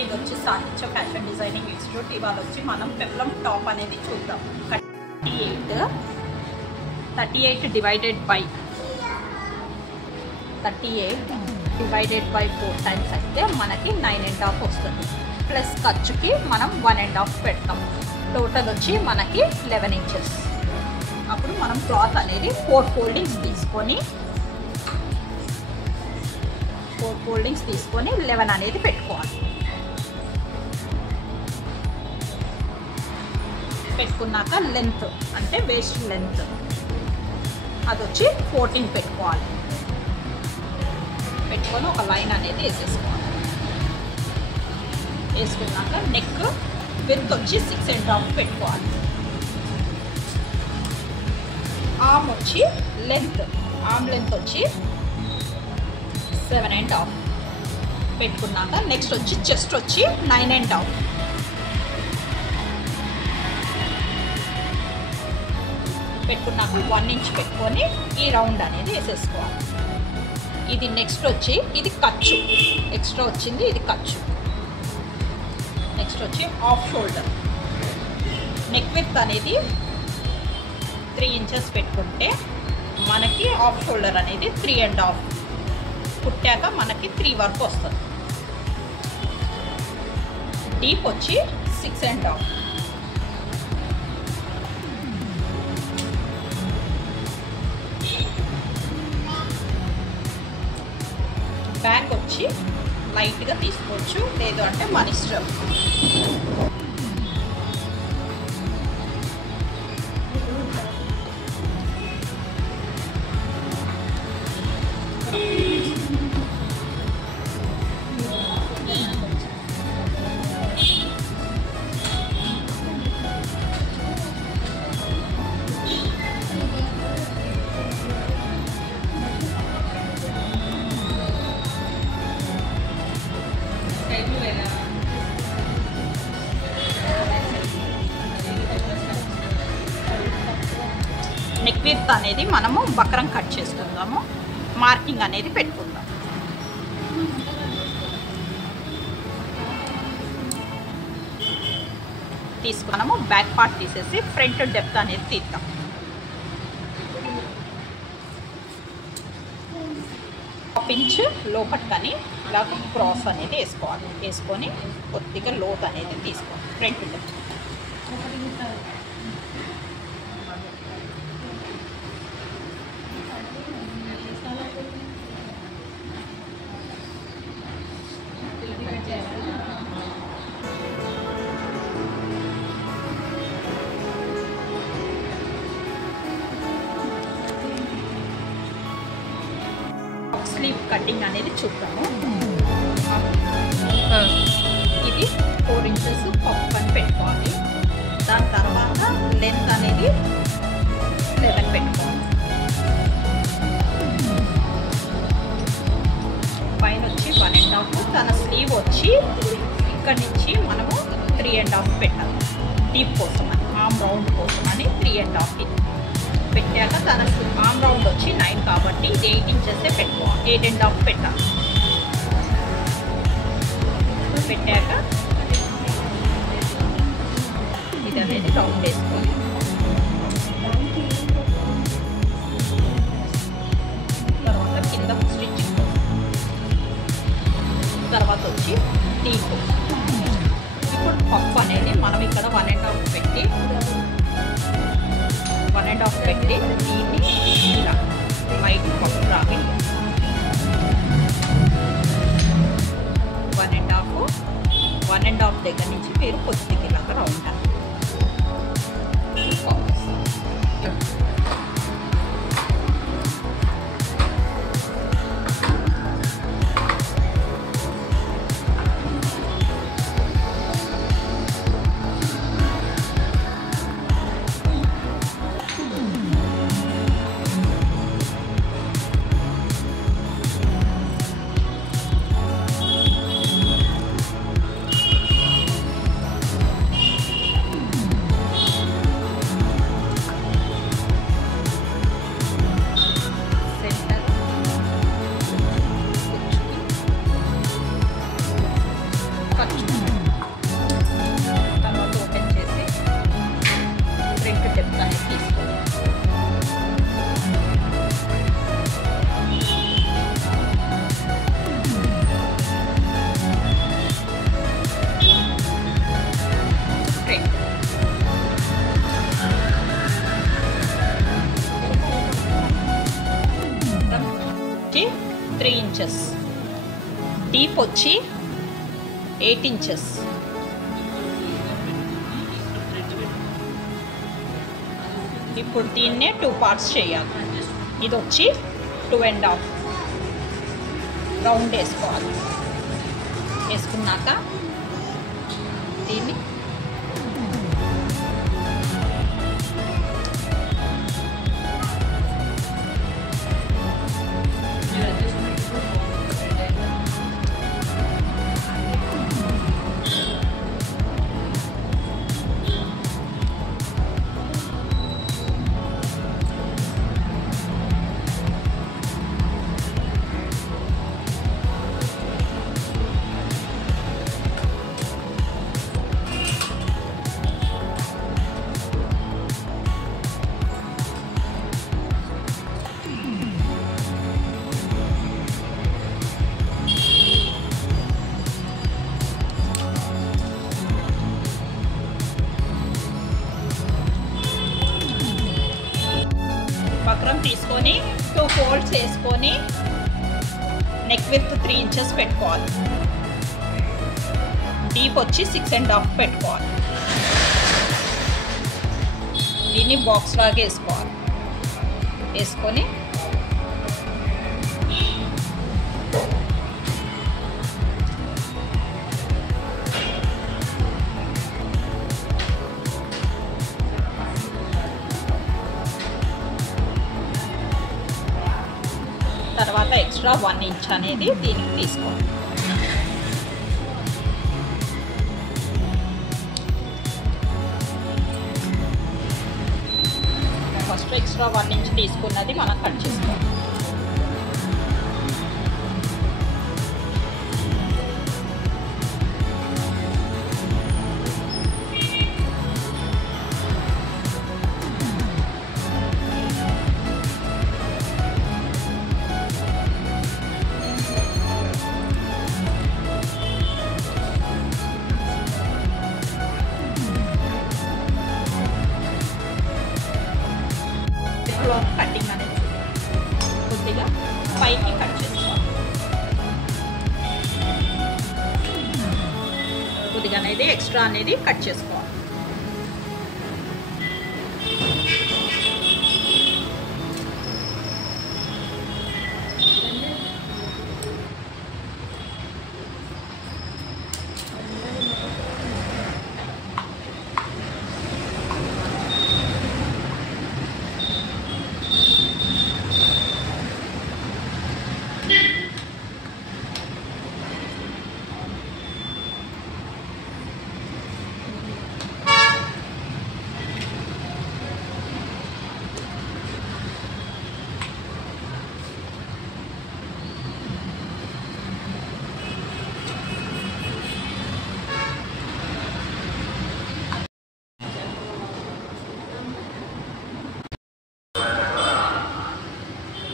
ఇది వచ్చి సాహిత్య ఫ్యాషన్ డిజైనింగ్ ఇన్స్టిట్యూట్. ఇవాళ వచ్చి మనం పెప్లం టాప్ అనేది చూద్దాం. 38 డివైడెడ్ బై 4 టైమ్స్ అయితే మనకి 9.5 వస్తుంది. ప్లస్ ఖర్చుకి మనం 1.5 పెడతాం. టోటల్ వచ్చి మనకి 11 ఇంచెస్. అప్పుడు మనం క్లాత్ అనేది 4 ఫోల్డింగ్స్ తీసుకొని 11 అనేది పెట్టుకోవాలి. పెట్టుకున్నాక లెంత్ అంటే వేస్ట్ లెంత్ అది వచ్చి 14 పెట్టుకోవాలి. పెట్టుకొని ఒక లైన్ అనేది వేసేసుకోవాలి. వేసుకున్నాక నెక్ విత్ వచ్చి 6.5 పెట్టుకోవాలి. ఆర్మ్ వచ్చి ఆర్మ్ లెంత్ వచ్చి 7.5 పెట్టుకున్నాక నెక్స్ట్ వచ్చి చెస్ట్ వచ్చి 9.5 పెట్టుకున్నాక 1 ఇంచ్ పెట్టుకొని ఈ రౌండ్ అనేది వేసేసుకోవాలి. ఇది నెక్స్ట్ వచ్చి ఇది ఖర్చు ఎక్స్ట్రా వచ్చింది, ఇది ఖర్చు. నెక్స్ట్ వచ్చి హాఫ్ షోల్డర్ నెక్ విత్ అనేది 3 ఇంచెస్ పెట్టుకుంటే మనకి హాఫ్ షోల్డర్ అనేది 3.5 కుట్టాక మనకి 3 వరకు వస్తుంది. డీప్ వచ్చి 6.5. బ్యాక్ వచ్చి లైట్గా తీసుకోవచ్చు, లేదు అంటే మన ఇష్టం. నెక్ విడ్త్ అనేది మనము బక్రం కట్ చేసుకుందాము. మార్కింగ్ అనేది పెట్టుకుందాం. తీసుకున్నాము బ్యాక్ పార్ట్ తీసేసి ఫ్రంట్ డెప్త్ అనేది తీద్దాం. హాఫ్ ఇంచ్ లోపట్కని ఇలా క్రాస్ అనేది వేసుకోవాలి. వేసుకొని కొద్దిగా లోత్ అనేది తీసుకోవాలి. ఫ్రంట్ డెప్త్ స్లీవ్ కటింగ్ అనేది చూద్దాము. ఇది 4 ఇంచెస్ పఫ్ అని పెట్టుకోవాలి. దాని తర్వాత లెంత్ అనేది 11 పెట్టుకోవాలి. పైన వచ్చి 1.5. తన స్లీవ్ వచ్చి ఇక్కడ నుంచి మనము 3.5 పెట్టాలి. డీప్ కోసం అని ఆర్మ్ రౌండ్ కోసం అని 3.5 పెట్టాక తన ఆర్మ్ రౌండ్ వచ్చి 9 కాబట్టి ఇది 8 ఇంచెసే పెట్టుకోవాలి. 8.5 పెట్టాలి. పెట్టాక ఇది అనేది రౌండ్ వేసుకోవాలి. తర్వాత కింద స్టిచ్చింగ్ తర్వాత వచ్చి డీప్. ఇప్పుడు పఫ్ అనేది మనం ఇక్కడ 1.5 పెట్టి 1.5 పెట్టి దీన్ని ఇలా లైట్ పఫ్ రాగి 1.5 దగ్గర నుంచి మీరు కొద్దిగా ఇలాగా రౌండ్ 3 inches, డీప్ వచ్చి 8 inches. ఇప్పుడు దీన్నే 2 parts చేయాలి. ఇది వచ్చి 2.5 రౌండ్ వేసుకోవాలి. వేసుకున్నాక దీన్ని వక్రం తీసుకొని 2 folds వేసుకొని నెక్ విత్ 3 inches పెట్టుకోవాలి. డీప్ వచ్చి 6.5 పెట్టుకోవాలి. దీన్ని బాక్స్ లాగా వేసుకోవాలి. వేసుకొని తర్వాత ఎక్స్ట్రా 1 inch అనేది దీనికి తీసుకోండి. ఫస్ట్ ఎక్స్ట్రా 1 inch తీసుకున్నది మనం కట్ చేసుకోవాలి. కటింగ్ అనేది కొద్దిగా పైకి కట్ చేసుకోవాలి. కొద్దిగా అనేది ఎక్స్ట్రా అనేది కట్ చేసుకోవాలి.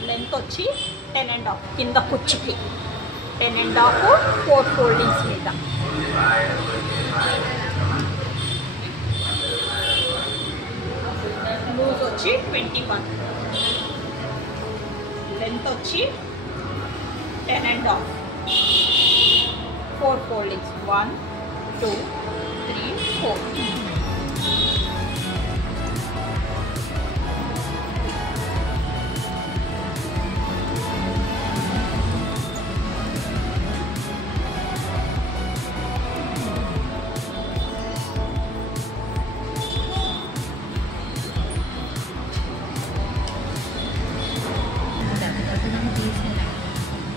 లెంత్ వచ్చి 10.5 కింద కుచ్చుకి 10.5 4 foldings మీద. లూజ్ వచ్చి 21. లెంత్ వచ్చి 10.5 4 foldings 1 2 3 4.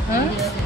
Huh?